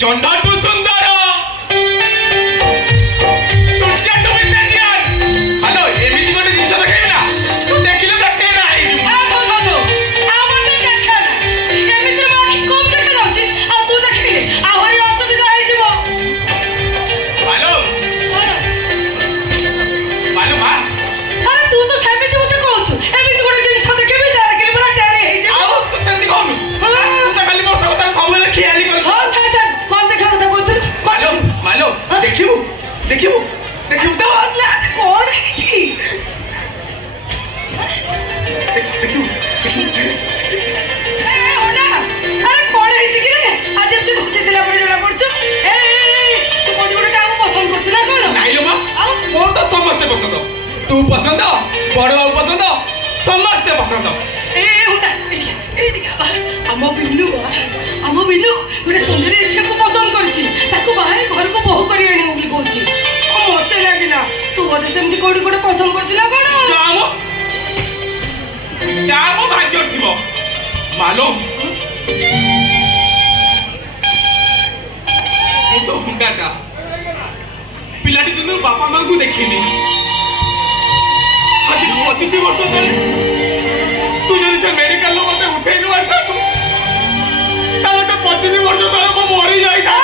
ଜହ୍ନଠୁ ସୁନ୍ଦର ସୂର୍ଯ୍ୟଠୁ ବି ତେଜିଆନ। Hello ଏମିତି ଗୋଟେ ଜିନିଷ ଦେଖେଇବି ନା ତୁ ଦେଖିଲେ ପୁରା ଟେରା ହେଇଯିବୁ। देखियो देखियो देखियो तो कौन है जी देखियो ए ओना अरे कौन है जी के आज तू कुछ दिला पड़े जरा पड़छ ए तू कोन गुडे काऊ पसंद करछ ना कोन नहीं लो मां मोर तो समस्त पसंद तू पसंद बड़ बाबू पसंद समस्त पसंद ए ओना ए दिखा हमो बिनु गुडे सुंदरी इच्छा को पसंद करछि ताको बाहर घर को बहु करी आनी उगली कोछि मते लागिला तू बोले सेमती कोडी कोडे पसंद करछि ना कोन जामो भाग्य थिबो मालो ए तो हुंडाटा पिलाटी दिन बापा मां को देखिनी आज 25 वर्ष तले तू जदी से मेडिकल लो मते उठेई नो आटा तू ताले तो 25 वर्ष तले मो मरी जाईता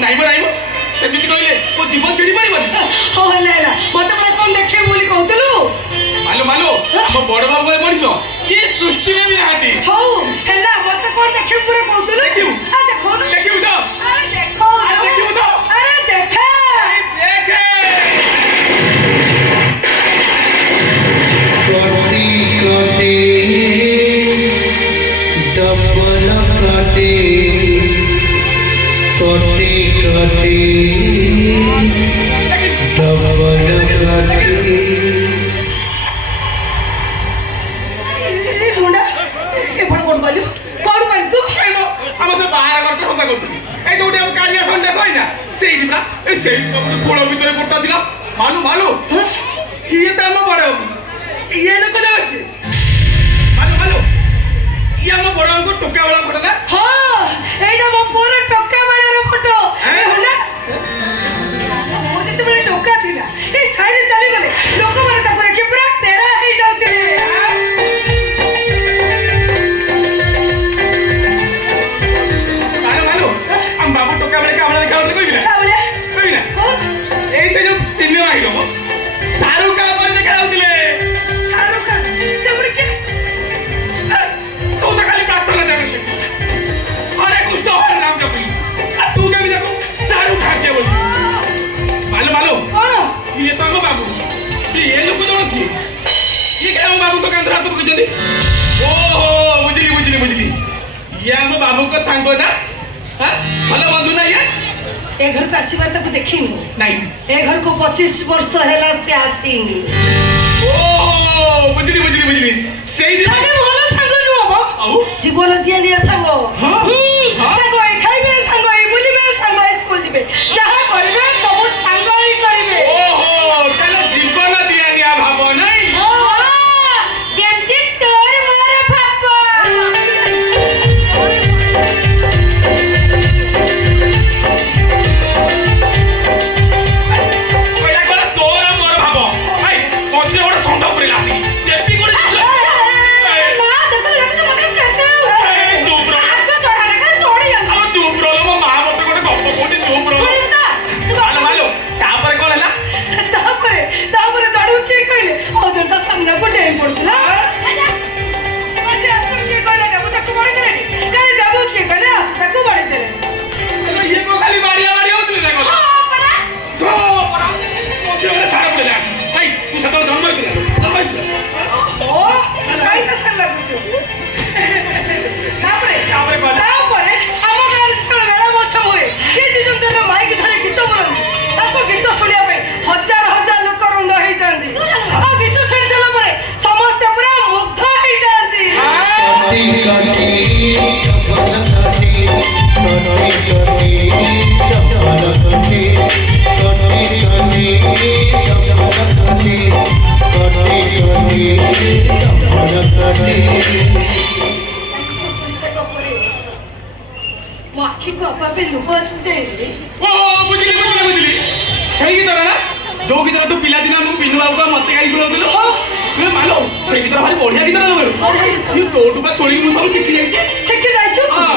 नहीं सेमिति कहले को जीवन छिड़ी पड़िबनी हो लेला मते बड़ा कोन देखे बोली कहतलु मालो हम बड़ बाबू ए मଣିଷ ये सृष्टि में भी रहती हो हेला मते कोन देखे पूरा कहतलु देखियो आ देखो देखियो तो अरे देखो देखियो तो अरे देखे देखे कोटी कोटी डबल कोटी कोटी कोटी डबल कोटी ए होंडा ए बड़ कोन बालू कोन बालू तू हम तो बाहर करके हम करते ए तो हम कालिया संदेश होई ना सेही दिबा ए सेही खोल भीतर पोटा दिला मालू ये तो हम बड़ ये लोग जाने मालू ये हम बड़ को टोका वाला फोटो ना हां एटा मो पूरा टोका वाला रो फोटो ए होंडा मो जते बड़े टोका थिला ए साइड चली गले लोक माने ताको देखि पूरा तेरा हे जाउते मालू हम बाबू टोका वाले का हमरा देखा कोई ना ए से जो सिनेमा आइलो शाहरुख खान पर देखा जाउतिले शाहरुख खान चमड़ी के तू तो खाली प्रार्थना जाने अरे कुछ तो और नाम जपी तू के भी देखो शाहरुख खान के बोल मालू कोन ये तो हम बाबू ये लोग तो की ये क्या हम बाबू को कंधर हाथ पकड़ जदी ओहो बुझली ये हम बाबू को सांगो ना हां भलो बंधु ना ये ए घर को आसीबार तक देखिनु नहीं ए घर को 25 वर्ष हैला से आसीनी ओहो बुझली सही दिन ताले भलो सांग नु अब आउ जीवन दिया लिया सांग हां सांग ए खाइबे सांग ए बुलिबे सांग ए स्कूल जिबे जहा करबे सब सांग ही करबे ओहो चलो जीवन दिया भाबो नहीं जेमति तोर मोर भापा कोया कोला तोर मोर भाबो हाय पछले ओडा संडा पड़े लाती जेपी कोडे ना देखो मत कैसे चुप रह आजको चढ़ा रखा छोड़ी ଆଖିକୁ ଆପେ ଲୁହ ଆସିଯାଏ ରେ। ଓ ବୁଝିଲି ସେଇ ଗୀତଟା ନା ଯୋଉ ଗୀତଟା ତୁ ପିଲାଦିନ ଆମକୁ ବିନୁ ବାବୁକା ମତେ ଗାଇ ଶୁଣଉଥିଲୁ ତୁମେ ମାଲୋ ସେଇ ଗୀତଟା ଭାରି ବଢିଆ ଗୀତଟା ନୁହେଁ ବଢିଆ ଗୀତ। ଇଏ ତୋଠୁ ବା ଶୁଣିକି ମୁଁ ସବୁ ଶିଖି ଯାଇଛି ଶିଖି ଯାଇଛୁ ହଁ।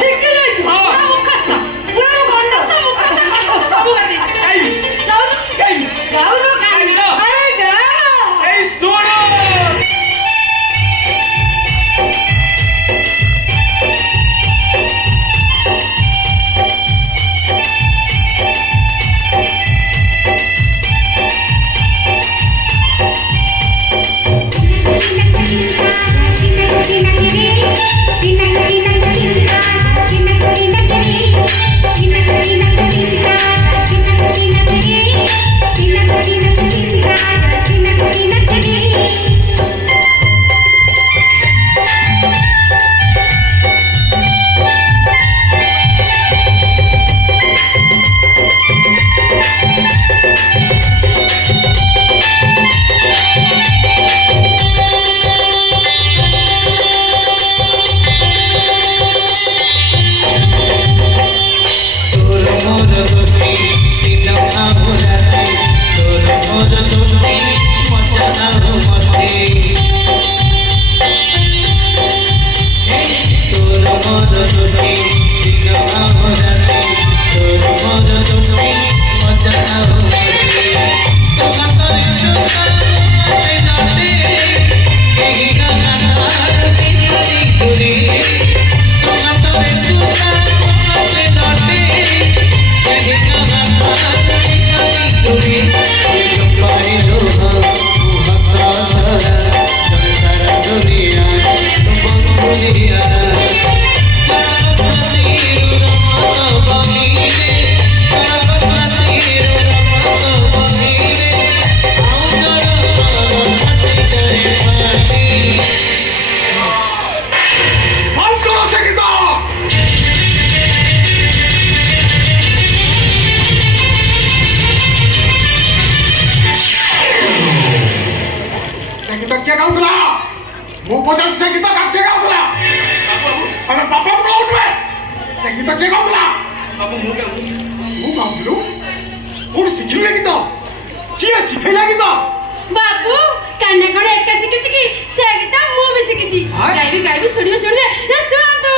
ଶିଖି ଯାଇଛୁ ହଁ। ପୁରା ମୁଖସ୍ଥ ପୁରା ମୁଖସ୍ଥ ସବୁ ଗାଇ ଗାଇବି ଗାଉନୁ ଗାଇବି ଗାଉନୁ ଗାଇବି ନା ଆରେ ଗା ଏଇ ଶୁଣ बाबू कान्हे कोण एका शिकिछि कि से गीत मु भी शिकिछि गाइबी सुनियो सुनिए रे सुनंतु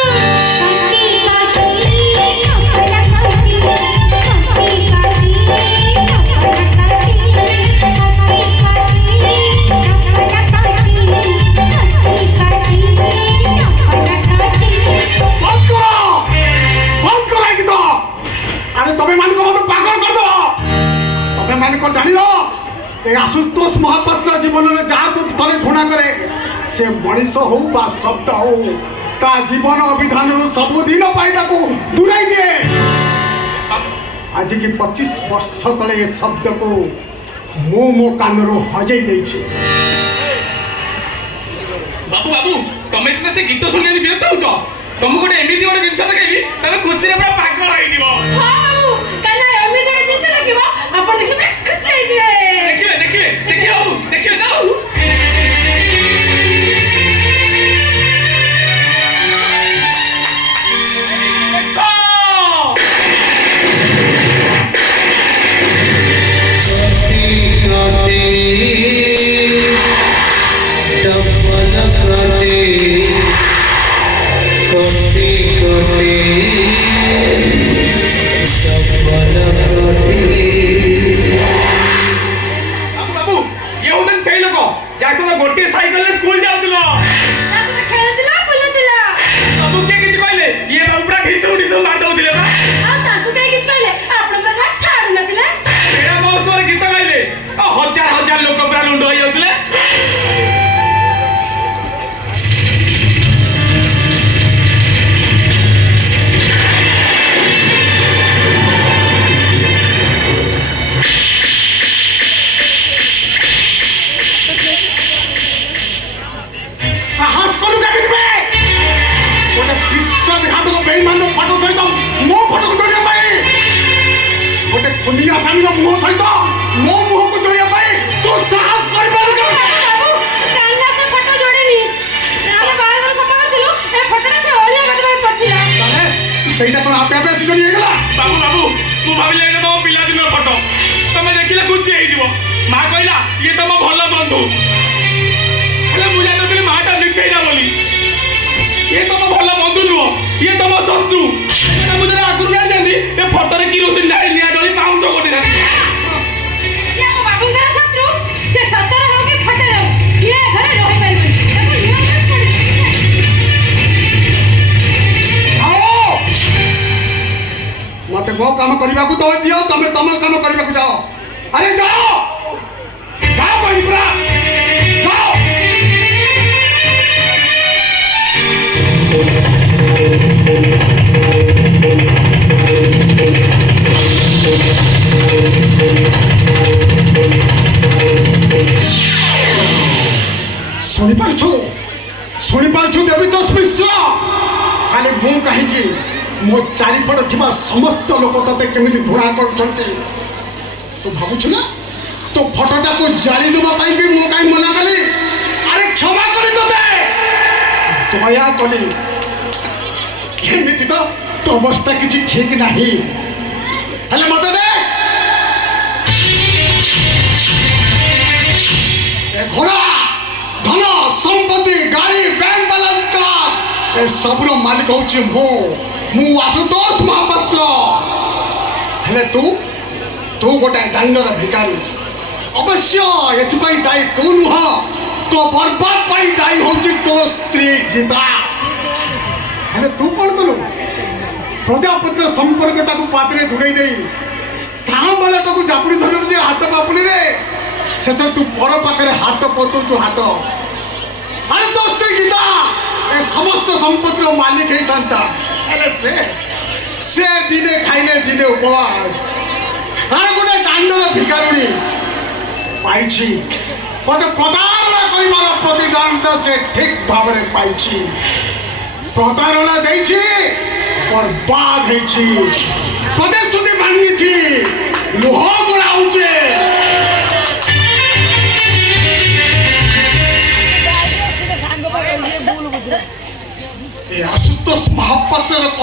आशुतोष महापात्र जीवन में जहाँ को थे घृणा करे से मनीष हो शब्द हो ता जीवन अभिधान सबुदिन दूरे दिए आज की 25 वर्ष तले ये शब्द को मो कान हजई दे बाबू बाबू तुम सिना से गीत शुणी विरक्त हो तुमको गोटे एमती गोटे जिन देखेबी तुम खुशी पूरा पागल हो बाबू कान्हे एमिति गोटे जिंस देखिबो आपण देखिबे खुशी होई जिवे देखिए ना गोटे साइकिल स्कूल जाउतलो तासे खेलतिला बुलतिला बाबू के किछ कहले ये बाबू पूरा ढिसू मार दउतिले बा आ ताकू के किछ कहले आपण पर छाड़ नतिले एडा मौसर गीत गाइले हजार हजार लोक पूरा लुंड होई जाउतले खुनिया सामी मुह सहित मो मुह को जोड़िया तू साहस कर बाबू कान्हा से फोटो जोड़ेनी राम बाहर सफा करथिलु ए फोटोटा से ओलिया गदे पर पड़तिला तू ସେଇଟା କ'ଣ ଆପେ ଆପେ ଆସିକରି ହେଇଗଲା? ବାବୁ ବାବୁ ମୁଁ ଭାବିଲି ଏଇଟା ତମ ପିଲାଦିନର ଫଟୋ ତମେ ଦେଖିଲେ ଖୁସି ହେଇଯିବ ମା କହିଲା ଇଏ ତମ ଭଲ ବନ୍ଧୁ ହେଲେ ମୁଁ ଜାଣିନଥିଲି ମାଟା ଲୁଚେଇଲା ବୋଲି ଇଏ ତମ ଭଲ ବନ୍ଧୁ ନୁହଁ ଇଏ ତମ ଶତ୍ରୁ ଏଇଟା ମୁଁ ଯେତେବେଳେ ଆଗରୁ ଜାଣିଛନ୍ତି ଏ ଫଟୋରେ କିରୋସିନ ଢାଳି ନିଆଁ ଢଳି ପାଉଁଶ ଗୋଟେ ସିଏ ଆମ ବାବୁଙ୍କର ଶତ୍ରୁ ସେ ସତର ହଉ କି ଫଟର ହଉ ସିଏ ଏ ଘରେ ରହିପାରିବନି ତାକୁ ନିୟନ୍ତ୍ରଣ କରିବି ମତେ ମୋ କାମ କରିବାକୁ ତ ଦିଅ ତମେ ତମ କାମ କରିବାକୁ ଯାଅ ଆରେ ଯାଅ ଯାଅ କହିଲି ପୁରା ଯାଅ ଶୁଣିପାରୁଛୁ ଦେବୀଦାସ ମିଶ୍ର ଖାଲି ମୁଁ କାହିଁକି ମୋ ଚାରିପଟେ ଥିବା ସମସ୍ତ ଲୋକ ତତେ କେମିତି ଘୃଣା କରୁଛନ୍ତି ତୁ ଭାବୁଛୁ ନା ତୋ ଫଟୋଟାକୁ ଜାଳିଦେବା ପାଇଁ ବି ମୁଁ କାହିଁ ମନା କଲି ଆରେ କ୍ଷମା କଲି ତତେ ଦୟା କଲି ଏମିତି ତ ତୋ ଅବସ୍ଥା କିଛି ଠିକ ନାହିଁ ହେଲେ ମତେ ଦେ ଏ ଘୋଡ଼ା ଧନ ସମ୍ପତ୍ତି ଗାଡ଼ି ବ୍ୟାଙ୍କ ବାଲାନ୍ସ କାର୍ଡ ଏ ସବୁର ମାଲିକ ହଉଛି ମୁଁ ଆଶୁତୋଷ ମହାପାତ୍ର ହେଲେ ତୁ ଗୋଟେ ଦାଣ୍ଡର ଭିକାରୀ ଅବଶ୍ୟ ଏଥିପାଇଁ ଦାୟୀ ତୁ ନୁହଁ ତୋ ବର୍ବାଦ ପାଇଁ ଦାୟୀ ହଉଛି ତୋ ସ୍ତ୍ରୀ ଗୀତା ହେଲେ ତୁ କ'ଣ କଲୁ ପ୍ରଜାପତିର ସମ୍ପର୍କଟାକୁ ପାଦରେ ଦୂରେଇ ଦେଇ ସାଁବାଳଟାକୁ ଜାବୁଡ଼ି ଧରିବୁ ଯେ ହାତ ବାପୁଲିରେ ଶେଷରେ ତୁ ପର ପାଖରେ ହାତ ପତଉଛୁ ହାତ ଆରେ ତୋ ସ୍ତ୍ରୀ ଗୀତା ଏ ସମସ୍ତ ସମ୍ପତ୍ତିର ମାଲିକ ହେଇଥାନ୍ତା ହେଲେ ସେ ଦିନେ ଖାଇଲେ ଦିନେ ଉପବାସ ଆରେ ଗୋଟେ ଦାଣ୍ଡର ଭିକାରୁଣୀ ପାଇଛି ମତେ ପ୍ରତାରଣା କରିବାର ପ୍ରତିଦାନଟା ସେ ଠିକ ଭାବରେ ପାଇଛି ପ୍ରତାରଣା ଦେଇଛି ବର୍ବାଦ ହେଇଛି ପ୍ରତିଶ୍ରୁତି ଭାଙ୍ଗିଛି ଲୁହ ଗଳାଉଛି ଏ ଆଶୁତୋଷ ମହାପାତ୍ରର